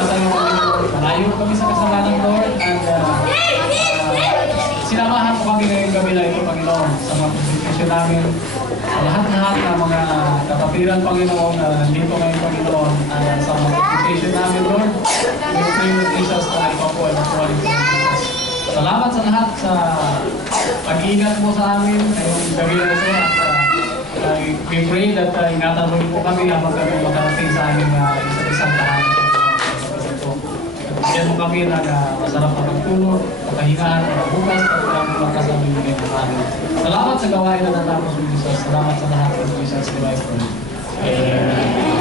nagsasayo kami, malayo kami sa kasalanan, Lord, and sinamahan po kami ngayong gabi na ito, Panginoon, sa mga presentation namin, sa lahat-lahat ng mga kapatiran, Panginoon, na nandito ngayon, Panginoon, sa mga presentation namin, Lord. We pray with Jesus na ikaw po ay makuha rin po. Salamat sa lahat sa pag-iingat mo sa amin ngayong gabi na ito, at we pray that ingatan mo po kami habang kami makarating sa aming isang tahanan. Bigyan mo kami na masarap na pagtulog, makahingaan, bukas, at maraming lakas ang bibigay mo kami. Salamat sa gawain na natapos mo, Jesus. Salamat sa lahat ng Jesus Christ. Amen.